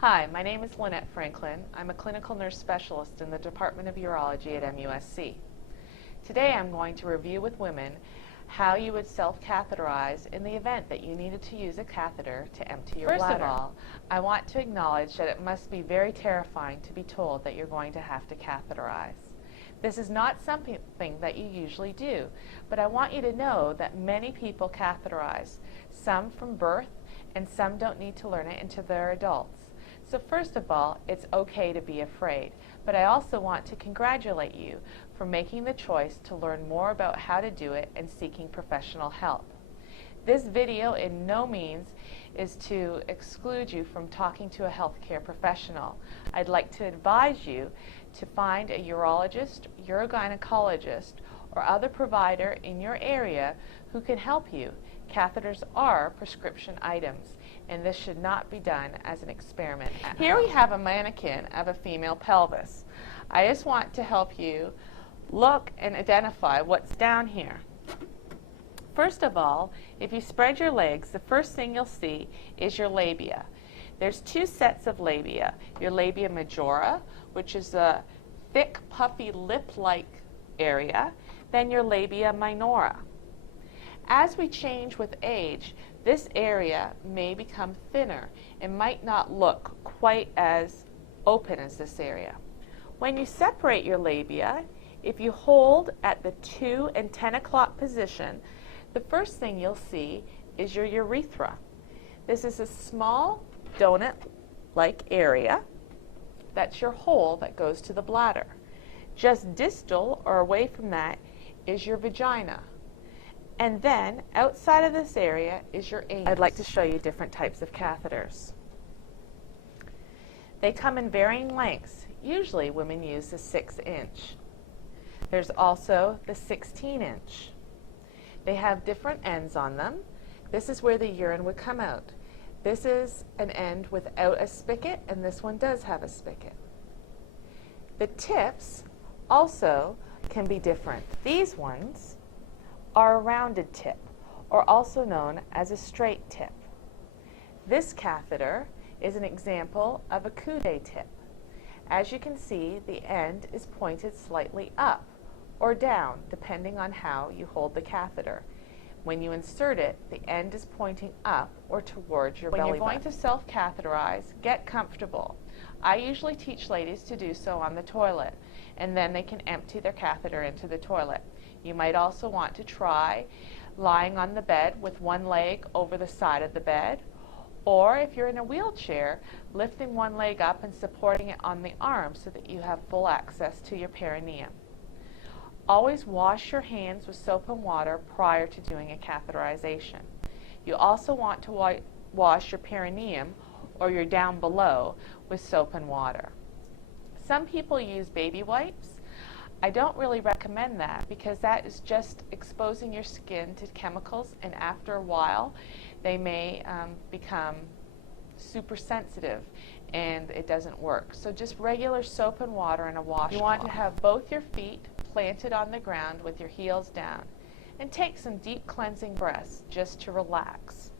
Hi, my name is Lynette Franklin. I'm a clinical nurse specialist in the Department of Urology at MUSC. Today I'm going to review with women how you would self-catheterize in the event that you needed to use a catheter to empty your bladder. First of all, I want to acknowledge that it must be very terrifying to be told that you're going to have to catheterize. This is not something that you usually do, but I want you to know that many people catheterize, some from birth and some don't need to learn it until they're adults. So first of all, it's okay to be afraid, but I also want to congratulate you for making the choice to learn more about how to do it and seeking professional help. This video in no means is to exclude you from talking to a healthcare professional. I'd like to advise you to find a urologist, urogynecologist, or other provider in your area who can help you. Catheters are prescription items, and this should not be done as an experiment. Here we have a mannequin of a female pelvis. I just want to help you look and identify what's down here. First of all, if you spread your legs, the first thing you'll see is your labia. There's two sets of labia. Your labia majora, which is a thick, puffy, lip-like area, then your labia minora. As we change with age, this area may become thinner and might not look quite as open as this area. When you separate your labia, if you hold at the 2 and 10 o'clock position, the first thing you'll see is your urethra. This is a small donut-like area. That's your hole that goes to the bladder. Just distal or away from that is your vagina. And then, outside of this area is your anus. I'd like to show you different types of catheters. They come in varying lengths. Usually women use the 6-inch. There's also the 16-inch. They have different ends on them. This is where the urine would come out. This is an end without a spigot, and this one does have a spigot. The tips also can be different. These ones are a rounded tip, or also known as a straight tip. This catheter is an example of a coude tip. As you can see, the end is pointed slightly up or down, depending on how you hold the catheter. When you insert it, the end is pointing up or towards your belly button. When you're going to self-catheterize, get comfortable. I usually teach ladies to do so on the toilet, and then they can empty their catheter into the toilet. You might also want to try lying on the bed with one leg over the side of the bed, or if you're in a wheelchair, lifting one leg up and supporting it on the arm so that you have full access to your perineum. Always wash your hands with soap and water prior to doing a catheterization. You also want to wash your perineum or your down below with soap and water. Some people use baby wipes. I don't really recommend that because that is just exposing your skin to chemicals, and after a while they may become super sensitive and it doesn't work. So just regular soap and water and a washcloth. You want to have both your feet planted on the ground with your heels down, and take some deep cleansing breaths just to relax.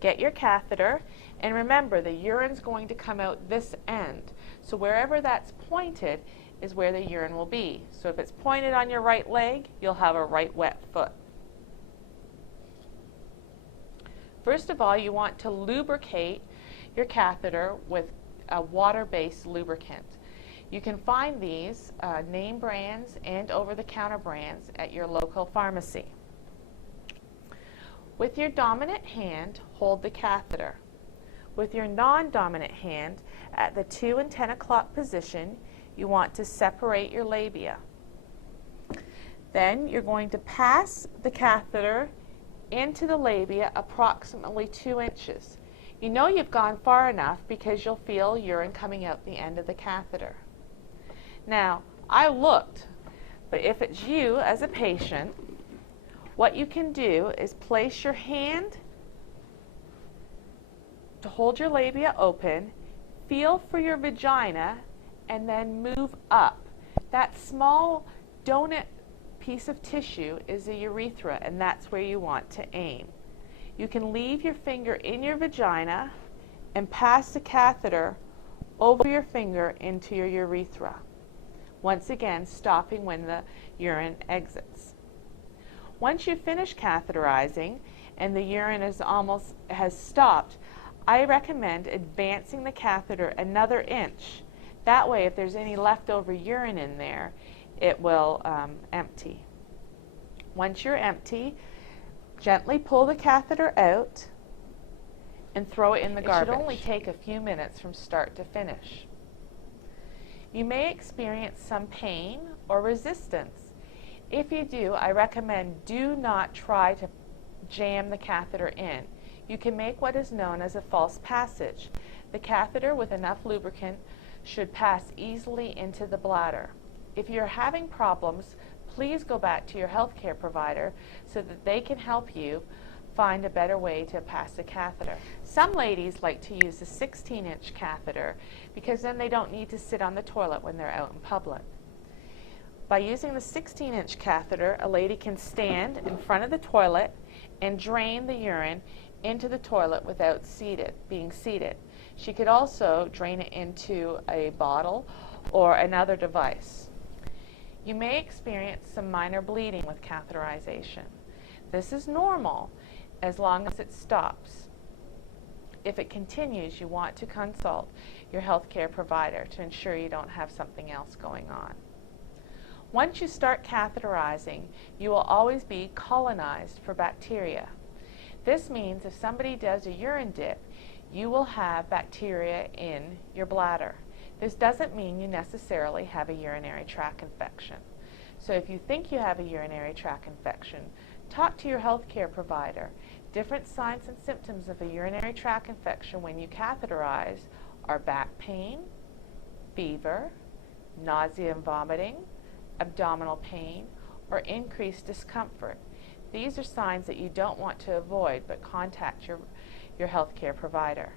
Get your catheter, and remember the urine's going to come out this end. So wherever that's pointed is where the urine will be. So if it's pointed on your right leg, you'll have a right wet foot. First of all, you want to lubricate your catheter with a water-based lubricant. You can find these name brands and over-the-counter brands at your local pharmacy. With your dominant hand, hold the catheter. With your non-dominant hand, at the 2 and 10 o'clock position, you want to separate your labia. Then you're going to pass the catheter into the labia approximately 2 inches. You know you've gone far enough because you'll feel urine coming out the end of the catheter. Now, I looked, but if it's you as a patient, what you can do is place your hand to hold your labia open, feel for your vagina, and then move up. That small donut piece of tissue is the urethra, and that's where you want to aim. You can leave your finger in your vagina and pass the catheter over your finger into your urethra. Once again, stopping when the urine exits. Once you finish catheterizing and the urine has stopped, I recommend advancing the catheter another inch. That way, if there's any leftover urine in there, it will empty. Once you're empty, gently pull the catheter out and throw it in the garbage. It should only take a few minutes from start to finish. You may experience some pain or resistance. If you do, I recommend do not try to jam the catheter in. You can make what is known as a false passage. The catheter with enough lubricant should pass easily into the bladder. If you're having problems, please go back to your healthcare provider so that they can help you find a better way to pass the catheter. Some ladies like to use a 16-inch catheter because then they don't need to sit on the toilet when they're out in public. By using the 16-inch catheter, a lady can stand in front of the toilet and drain the urine into the toilet without being seated. She could also drain it into a bottle or another device. You may experience some minor bleeding with catheterization. This is normal as long as it stops. If it continues, you want to consult your healthcare provider to ensure you don't have something else going on. Once you start catheterizing, you will always be colonized for bacteria. This means if somebody does a urine dip, you will have bacteria in your bladder. This doesn't mean you necessarily have a urinary tract infection. So if you think you have a urinary tract infection, talk to your healthcare provider. Different signs and symptoms of a urinary tract infection when you catheterize are back pain, fever, nausea and vomiting, abdominal pain, or increased discomfort. These are signs that you don't want to avoid, but contact your healthcare provider.